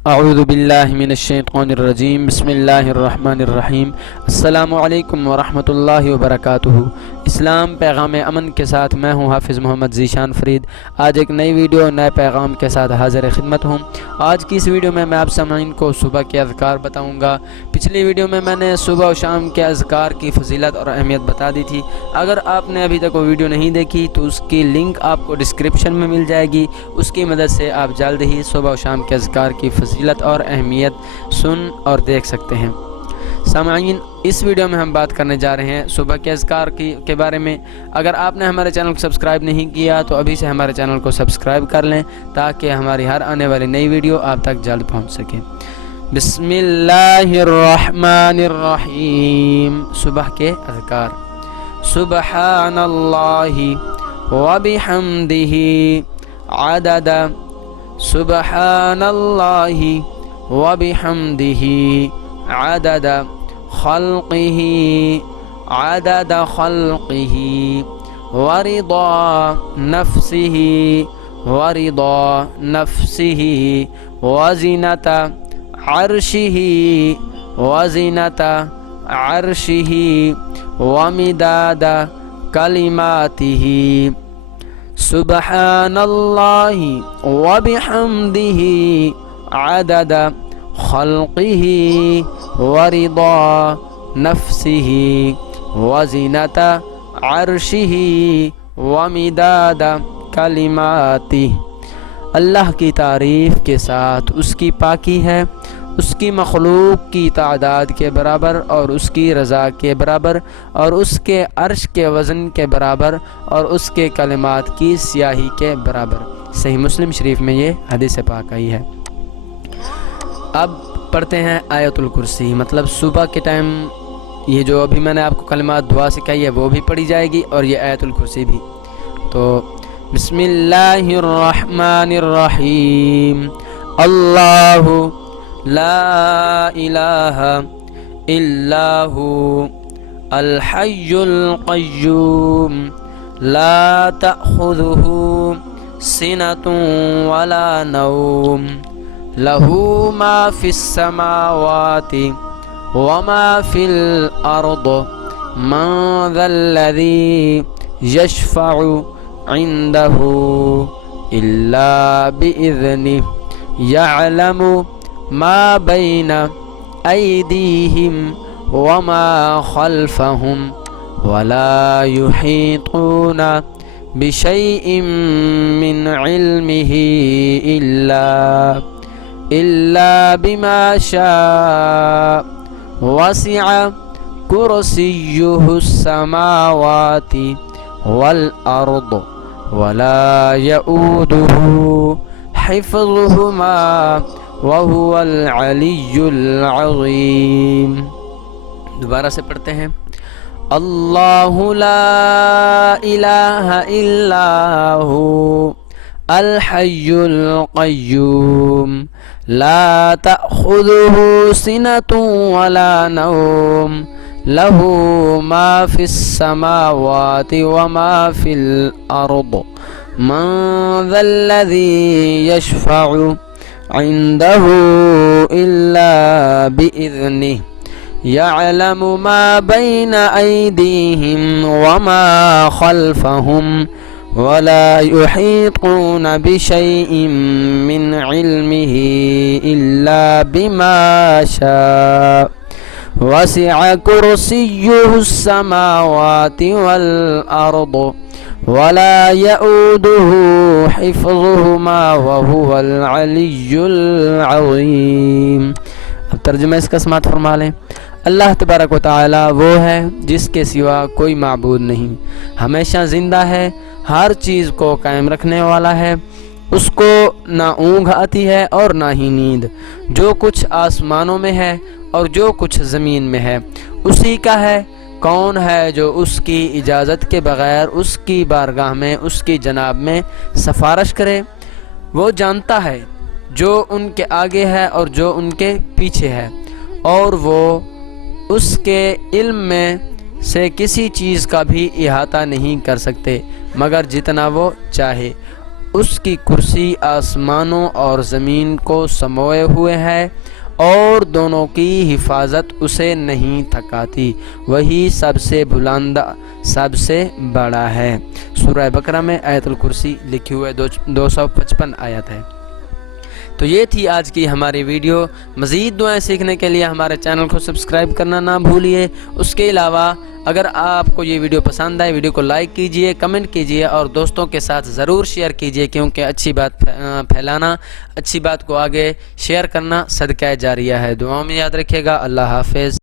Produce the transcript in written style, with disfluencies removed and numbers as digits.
अऊज़ु बिल्लाहि मिनश्शैतानिर्रजीम बिस्मिल्लाहिर्रहमानिर्रहीम अस्सलामु अलैकुम वरहमतुल्लाहि वबरकातुहू। इस्लाम पैगाम अमन के साथ मैं हूं हाफिज़ मोहम्मद ज़ीशान फ़रीद। आज एक नई वीडियो नए पैगाम के साथ हाज़िर खिदमत हूं। आज की इस वीडियो में मैं आप सामीन को सुबह के अज़कार बताऊंगा। पिछली वीडियो में मैंने सुबह और शाम के अज़कार की फ़जीलत और अहमियत बता दी थी। अगर आपने अभी तक वो वीडियो नहीं देखी तो उसकी लिंक आपको डिस्क्रिप्शन में मिल जाएगी। उसकी मदद से आप जल्द ही सुबह और शाम के अज़कार की फ़जीलत और अहमियत सुन और देख सकते हैं। सामाईन, इस वीडियो में हम बात करने जा रहे हैं सुबह के अज़कार के बारे में। अगर आपने हमारे चैनल को सब्सक्राइब नहीं किया तो अभी से हमारे चैनल को सब्सक्राइब कर लें ताकि हमारी हर आने वाली नई वीडियो आप तक जल्द पहुंच सके। बिस्मिल्लाहिर्रहमानिर्रहीम। सुबह के अज़कार। सुबहानल्लाहि व बिहम्दिही अदद सुबहानल्लाहि व बिहम्दिही अदद खल्क़िही अदद खल्क़िही व रिदा नफ्सिही व रिदा नफ्सिही व ज़ीनता अर्शिही व ज़ीनता अर्शिही व मिदादा कलिमातिही। सुबहानल्लाहि व बिहम्दिही अदद खल्क़िही व रिदा नफ्सिही व ज़ीनता अर्शिही व मिदादा कलिमातिही। अल्लाह की तारीफ़ के साथ उसकी पाकी है, उसकी मखलूक की तादाद के बराबर और उसकी रज़ा के बराबर और उसके अर्श के वज़न के बराबर और उसके कलिमात की स्याही के बराबर। सही मुस्लिम शरीफ में ये हदीस पाक आई है। अब पढ़ते हैं आयतुल कुर्सी, मतलब सुबह के टाइम ये जो अभी मैंने आपको कलिमात दुआ सिखाई है वो भी पढ़ी जाएगी और ये आयतुल कुर्सी भी। तो बिस्मिल्लाहिर्रहमानिर्रहीम। अल्लाहु ला इलाहा इल्लाहु अल हय्युल क़य्यूम ला तअख़ुज़ुहु सिनतुन वला नौम लहू मा फ़िस समावाति व मा फ़िल अर्द मन ज़ल्लज़ी यशफ़अु इंदहु इल्ला बिइज़्निहि यअलमु मा बैना ऐदीहिम व मा खल्फहुम वला युहीतूना बिशैइन मिन इल्मिही इल्ला बिमा शाअ वसिअ कुर्सियुहुस समावाति वल अर्द वला यऊदुहु हिफ्ज़ुहुमा वहुवल अलियुल अज़ीम। दोबारा से पढ़ते हैं। अल्लाहु ला इलाहा इल्लाहु अल हय्युल क़य्यूम ला तअख़ुज़ुहु सिनतुन वला नौम लहू मा फ़िस समावाति व मा फ़िल अर्द मन ज़ल्लज़ी यशफ़अु इंदहु इल्ला बिइज़्निहि यअलमु मा बैना ऐदीहिम व मा खल्फहुम वला युहीतूना बिशैइन मिन इल्मिही इल्ला बिमा शाअ वसिअ कुर्सियुहुस समावाति वल अर्द वला यऊदुहु हिफ्ज़ुहुमा वहुवल अलियुल अज़ीम। अब तर्जुमा इसका समाअत फरमा लें। अल्लाह तबारक व तआला वो है जिसके सिवा कोई माबूद नहीं, हमेशा ज़िंदा है, हर चीज़ को कायम रखने वाला है। उसको ना ऊँघ आती है और ना ही नींद। जो कुछ आसमानों में है और जो कुछ ज़मीन में है उसी का है। कौन है जो उसकी इजाज़त के बग़ैर उसकी बारगाह में उसकी जनाब में सफारश करे? वो जानता है जो उनके आगे है और जो उनके पीछे है, और वो उसके इल्म में से किसी चीज़ का भी इहाता नहीं कर सकते मगर जितना वो चाहे। उसकी कुर्सी आसमानों और ज़मीन को समोए हुए है और दोनों की हिफाजत उसे नहीं थकाती। वही सबसे बुलंद सबसे बड़ा है। सूरह बकरा में आयतुल कुर्सी लिखी हुई 255 आयत है। तो ये थी आज की हमारी वीडियो। मज़ीद दुआएं सीखने के लिए हमारे चैनल को सब्सक्राइब करना ना भूलिए। उसके अलावा अगर आपको ये वीडियो पसंद आए, वीडियो को लाइक कीजिए, कमेंट कीजिए और दोस्तों के साथ ज़रूर शेयर कीजिए, क्योंकि अच्छी बात फैलाना, अच्छी बात को आगे शेयर करना सदका जारिया है। दुआओं में याद रखिएगा। अल्लाह हाफ़िज़।